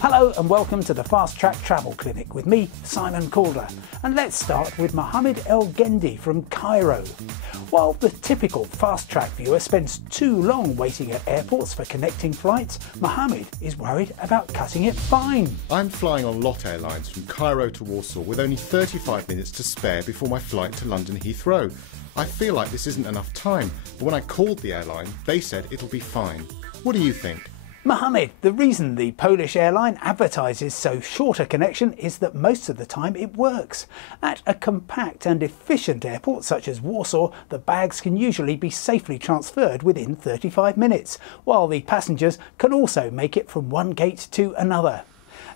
Hello and welcome to the Fast Track Travel Clinic with me, Simon Calder. And let's start with Mohammed El Gendi from Cairo. While the typical Fast Track viewer spends too long waiting at airports for connecting flights, Mohammed is worried about cutting it fine. I'm flying on LOT Airlines from Cairo to Warsaw with only 35 minutes to spare before my flight to London Heathrow. I feel like this isn't enough time, but when I called the airline, they said it'll be fine. What do you think? Mohammed, the reason the Polish airline advertises so short a connection is that most of the time it works. At a compact and efficient airport such as Warsaw, the bags can usually be safely transferred within 35 minutes, while the passengers can also make it from one gate to another.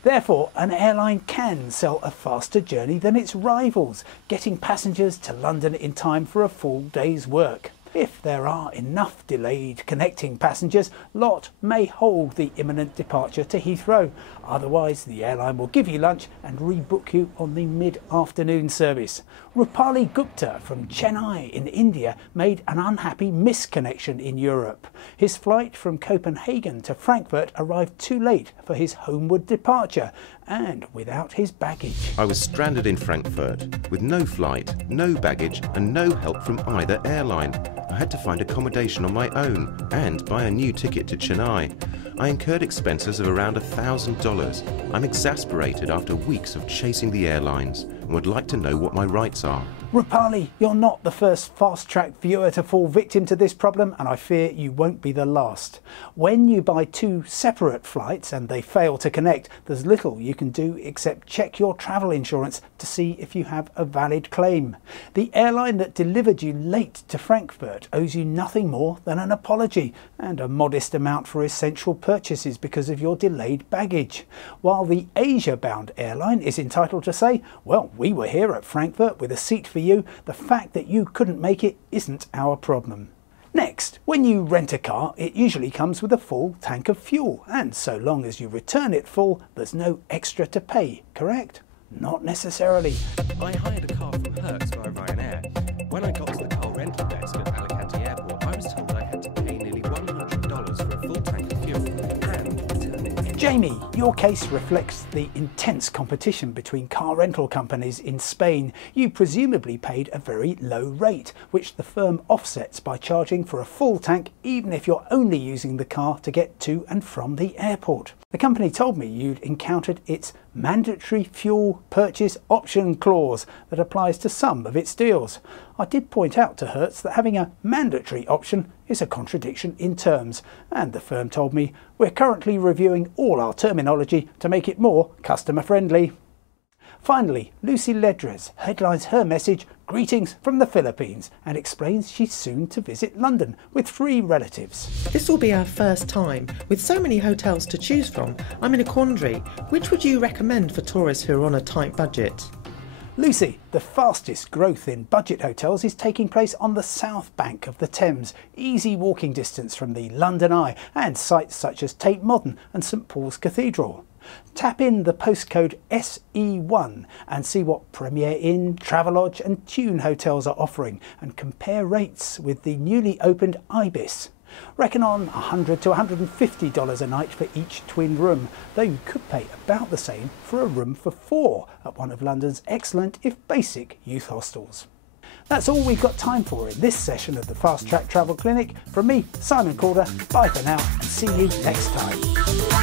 Therefore, an airline can sell a faster journey than its rivals, getting passengers to London in time for a full day's work. If there are enough delayed connecting passengers, LOT may hold the imminent departure to Heathrow. Otherwise, the airline will give you lunch and rebook you on the mid-afternoon service. Rupali Gupta from Chennai in India made an unhappy misconnection in Europe. His flight from Copenhagen to Frankfurt arrived too late for his homeward departure and without his baggage. I was stranded in Frankfurt with no flight, no baggage and no help from either airline. I had to find accommodation on my own and buy a new ticket to Chennai. I incurred expenses of around $1,000. I'm exasperated after weeks of chasing the airlines and would like to know what my rights are. Rupali, you're not the first Fast Track viewer to fall victim to this problem, and I fear you won't be the last. When you buy two separate flights and they fail to connect, there's little you can do except check your travel insurance to see if you have a valid claim. The airline that delivered you late to Frankfurt owes you nothing more than an apology and a modest amount for essential purchases because of your delayed baggage. While the Asia-bound airline is entitled to say, well, we were here at Frankfurt with a seat for you, the fact that you couldn't make it isn't our problem. Next, when you rent a car, it usually comes with a full tank of fuel, and so long as you return it full, there's no extra to pay, correct? Not necessarily. I hired a car from Hertz via Ryanair. When I got to the car rental desk at Alicante Airport, I was told I had to pay nearly $100 for a full tank of fuel and return it. Jamie, your case reflects the intense competition between car rental companies in Spain. You presumably paid a very low rate, which the firm offsets by charging for a full tank even if you're only using the car to get to and from the airport. The company told me you'd encountered its mandatory fuel purchase option clause that applies to some of its deals. I did point out to Hertz that having a mandatory option is a contradiction in terms, and the firm told me we're currently reviewing all our terminology to make it more customer friendly. Finally, Lucy Ledres headlines her message, "Greetings from the Philippines," and explains she's soon to visit London with 3 relatives. This will be our first time. With so many hotels to choose from, I'm in a quandary. Which would you recommend for tourists who are on a tight budget? Lucy, the fastest growth in budget hotels is taking place on the south bank of the Thames, easy walking distance from the London Eye and sites such as Tate Modern and St Paul's Cathedral. Tap in the postcode SE1 and see what Premier Inn, Travelodge and Tune hotels are offering and compare rates with the newly opened Ibis. Reckon on $100 to $150 a night for each twin room, though you could pay about the same for a room for 4 at one of London's excellent, if basic, youth hostels. That's all we've got time for in this session of the Fast Track Travel Clinic. From me, Simon Calder, bye for now and see you next time.